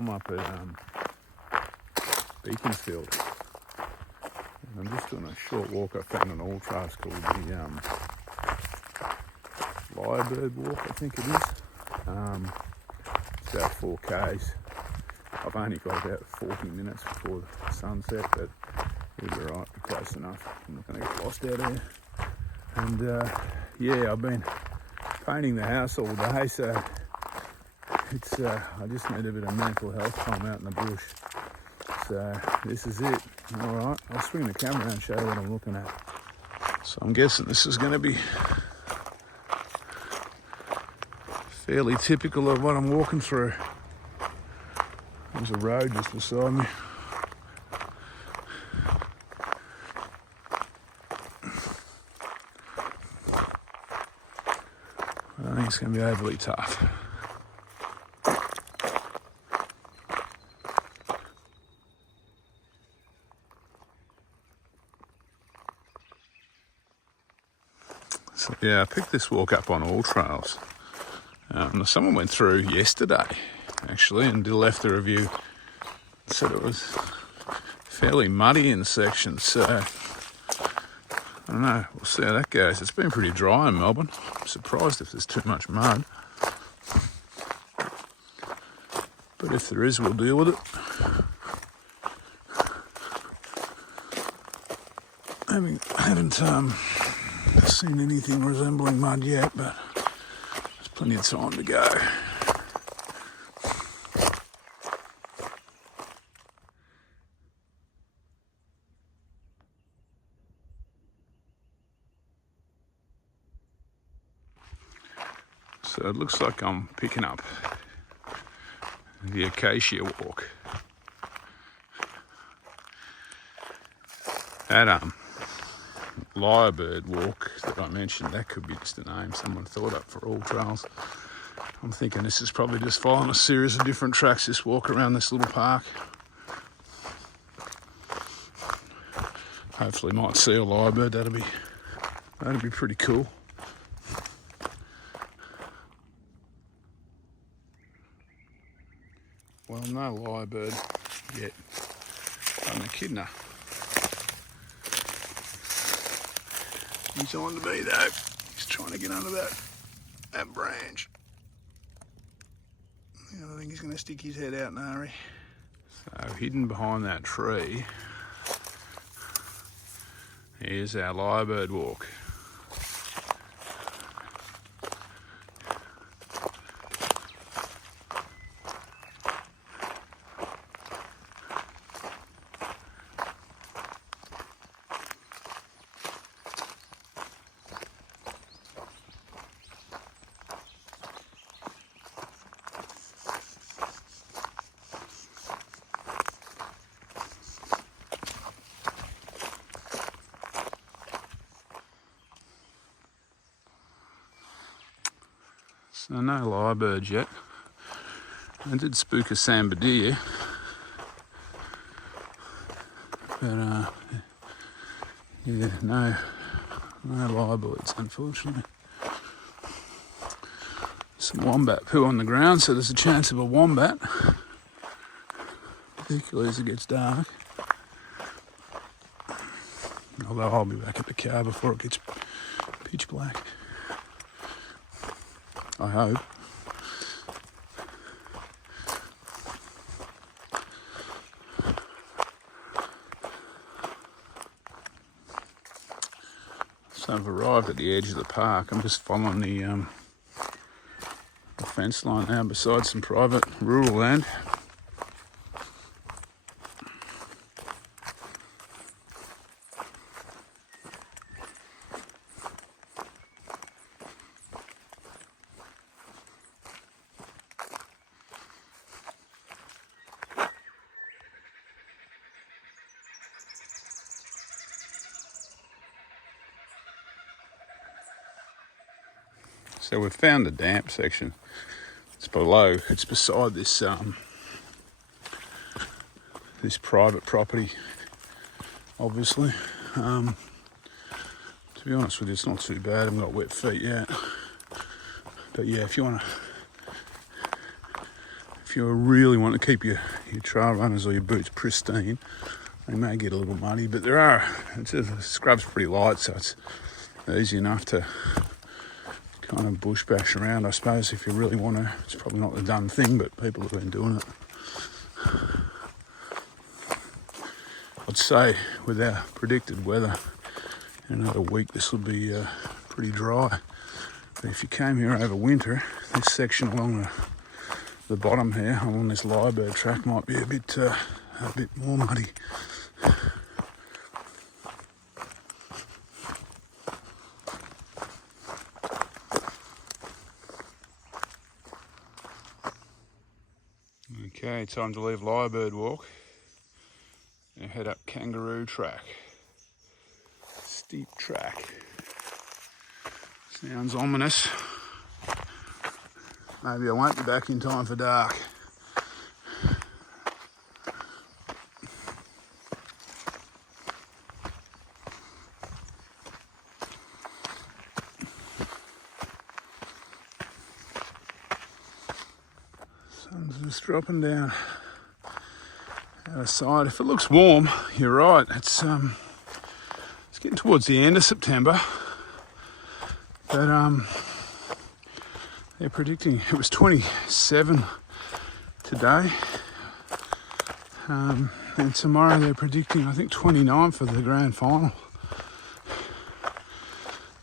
I'm up at Beaconsfield. And I'm just doing a short walk. I found an all trails called the Lyrebird walk, I think it is. It's about 4 k's. I've only got about 40 minutes before sunset, but it'll be alright, be close enough. I'm not going to get lost out there. And yeah, I've been painting the house all day, so it's I just need a bit of mental health time out in the bush. So this is it. Alright, I'll swing the camera around and show you what I'm looking at. So I'm guessing this is going to be fairly typical of what I'm walking through. There's a road just beside me. I don't think it's going to be overly tough. So yeah, I picked this walk up on All Trails. Someone went through yesterday, actually, and left a review. Said it was fairly muddy in sections, so I don't know. We'll see how that goes. It's been pretty dry in Melbourne. I'm surprised if there's too much mud. But if there is, we'll deal with it. I haven't seen anything resembling mud yet, but there's plenty of time to go. So it looks like I'm picking up the Acacia Walk. That Lyrebird Walk that I mentioned, that could be just a name someone thought up for All Trails. I'm thinking this is probably just following a series of different tracks, this walk around this little park. Hopefully might see a lyrebird, that'd be pretty cool. Well, no lyrebird yet. I'm echidna. He's on to me though. He's trying to get under that branch. I think he's going to stick his head out in a hurry. So hidden behind that tree, here's our Lyrebird walk. So no lyrebirds yet. I did spook a sambar deer, but yeah, no lyrebirds unfortunately. Some wombat poo on the ground, so there's a chance of a wombat, particularly as it gets dark. Although I'll be back at the car before it gets pitch black. I hope. So I've arrived at the edge of the park. I'm just following the fence line now beside some private rural land. So we've found the damp section. It's below. It's beside this this private property. Obviously, to be honest with you, it's not too bad. I haven't got wet feet yet. But yeah, if you want if you really want to keep your trail runners or your boots pristine, they may get a little muddy, but the scrub's pretty light, so it's easy enough to kind of bush bash around, I suppose, if you really want to. It's probably not the done thing, but people have been doing it. I'd say with our predicted weather, in another week this will be pretty dry. But if you came here over winter, this section along the bottom here, along this Lyrebird track, might be a bit more muddy. Okay, time to leave Lyrebird walk and head up Kangaroo track. Steep track. Sounds ominous. Maybe I won't be back in time for dark. Sun's just dropping down outside. If it looks warm, you're right. It's getting towards the end of September. But they're predicting it was 27 today, and tomorrow they're predicting I think 29 for the grand final,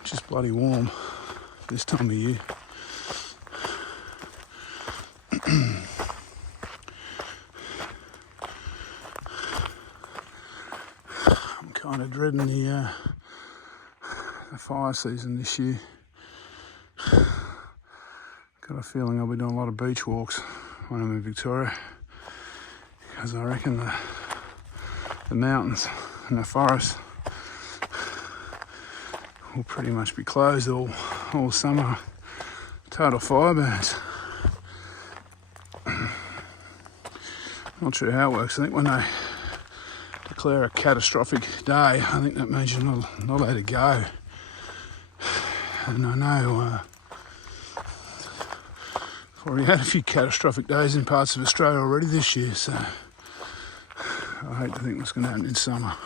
which is bloody warm this time of year. I'm kind of dreading the fire season this year. Got a feeling I'll be doing a lot of beach walks when I'm in Victoria, because I reckon the mountains and the forest will pretty much be closed all summer. Total fire burns. Not sure how it works. I think when they declare a catastrophic day, I think that means you're not allowed to go. And I know I've already had a few catastrophic days in parts of Australia already this year, so I hate to think what's going to happen in summer.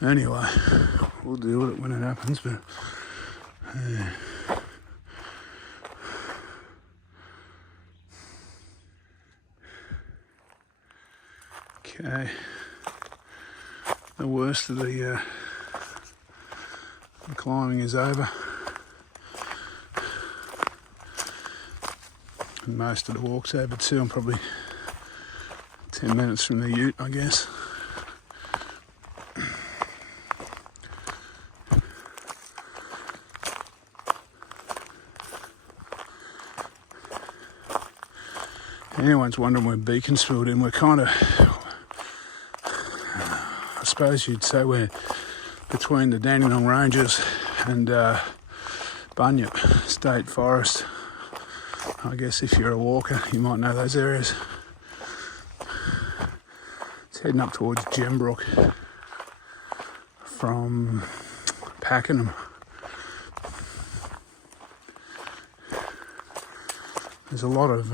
Anyway, we'll deal with it when it happens, but okay, the worst of the climbing is over. And most of the walk's over too. I'm probably 10 minutes from the ute, I guess. Anyone's wondering where Beacon's filled in, we're kind of, I suppose you'd say we're between the Dandenong Ranges and Bunyip State Forest. I guess if you're a walker, you might know those areas. It's heading up towards Gembrook from Pakenham. There's a lot of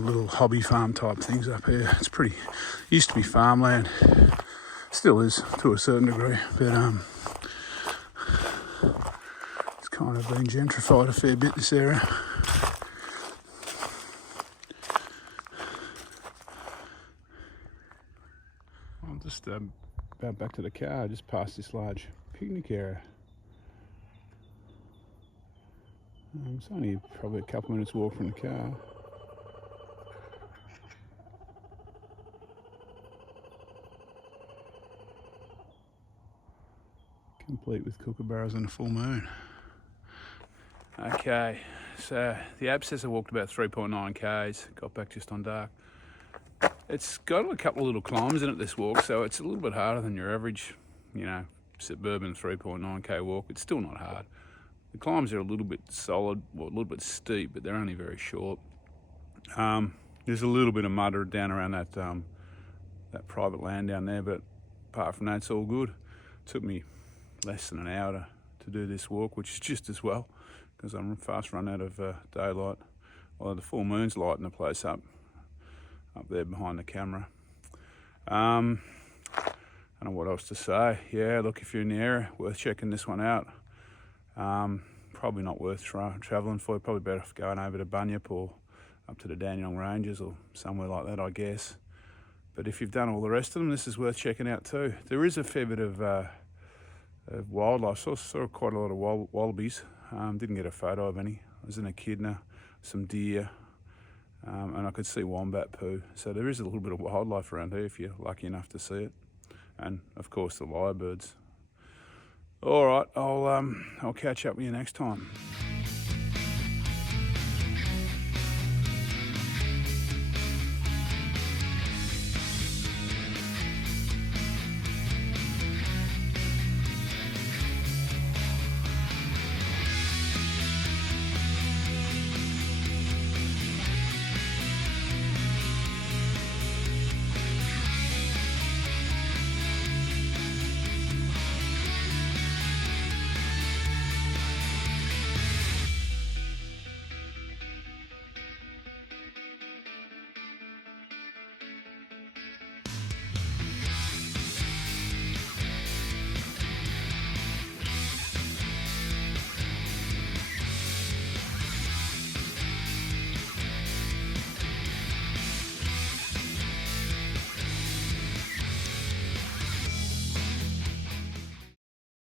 little hobby farm type things up here. It's pretty, used to be farmland, still is to a certain degree, but it's kind of been gentrified a fair bit, this area. I'm just about back to the car, just past this large picnic area. It's only probably a couple minutes walk from the car. Complete with kookaburras and a full moon. Okay, so the app says I walked about 3.9 k's, got back just on dark. It's got a couple of little climbs in it, this walk, so it's a little bit harder than your average, suburban 3.9k walk. It's still not hard. The climbs are a little bit solid, well, a little bit steep, but they're only very short. There's a little bit of mud down around that private land down there, but apart from that, it's all good. It took me less than an hour to do this walk, which is just as well because I'm fast run out of daylight. Although the full moon's lighting the place up there behind the camera. I don't know what else to say. Yeah, look, if you're in the area, worth checking this one out. Probably not worth travelling for. Probably better off going over to Bunyip or up to the Dandenong Ranges or somewhere like that, I guess. But if you've done all the rest of them, this is worth checking out too. There is a fair bit of wildlife. Saw quite a lot of wallabies. Didn't get a photo of any. I was in echidna, some deer, and I could see wombat poo. So there is a little bit of wildlife around here if you're lucky enough to see it. And of course the lyrebirds. All right, I'll catch up with you next time.